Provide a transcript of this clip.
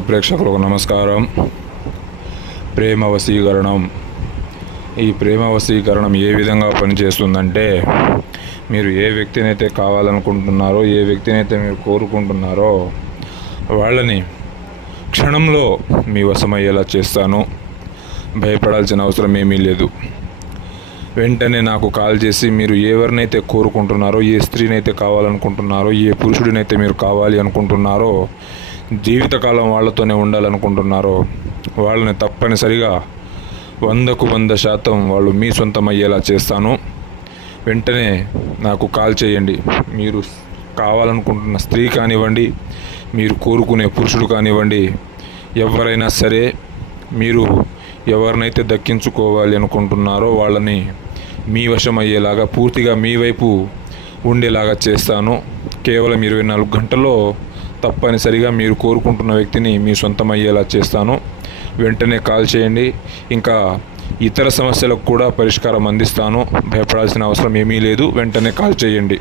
ప్రేక్షకులకు నమస్కారం. ప్రేమ వశీకరణం. ఈ ప్రేమ వశీకరణం ఏ విధంగా పనిచేస్తుందంటే మీరు ఏ వ్యక్తినైతే కావాలనుకుంటున్నారో ఏ వ్యక్తినైతే మీరు కోరుకుంటున్నారో వాళ్ళని క్షణంలో మీ వశమయ్యేలా చేస్తాను. భయపడాల్సిన అవసరం ఏమీ లేదు. వెంటనే నాకు కాల్ చేసి మీరు ఎవరినైతే కోరుకుంటున్నారో ఏ స్త్రీనైతే కావాలనుకుంటున్నారో ఏ పురుషుడినైతే మీరు కావాలి అనుకుంటున్నారో జీవితకాలం వాళ్ళతోనే ఉండాలనుకుంటున్నారో వాళ్ళని తప్పనిసరిగా వందకు వంద శాతం వాళ్ళు మీ సొంతం అయ్యేలా చేస్తాను. వెంటనే నాకు కాల్ చేయండి. మీరు కావాలనుకుంటున్న స్త్రీ కానివ్వండి మీరు కోరుకునే పురుషుడు కానివ్వండి ఎవరైనా సరే మీరు ఎవరినైతే దక్కించుకోవాలి అనుకుంటున్నారో వాళ్ళని మీ వశం అయ్యేలాగా పూర్తిగా మీ వైపు ఉండేలాగా చేస్తాను. కేవలం ఇరవై నాలుగు గంటల్లో తప్పనిసరిగా మీరు కోరుకుంటున్న వ్యక్తిని మీ సొంతం అయ్యేలా చేస్తాను. వెంటనే కాల్ చేయండి. ఇంకా ఇతర సమస్యలకు కూడా పరిష్కారం అందిస్తాను. భయపడాల్సిన అవసరం ఏమీ లేదు. వెంటనే కాల్ చేయండి.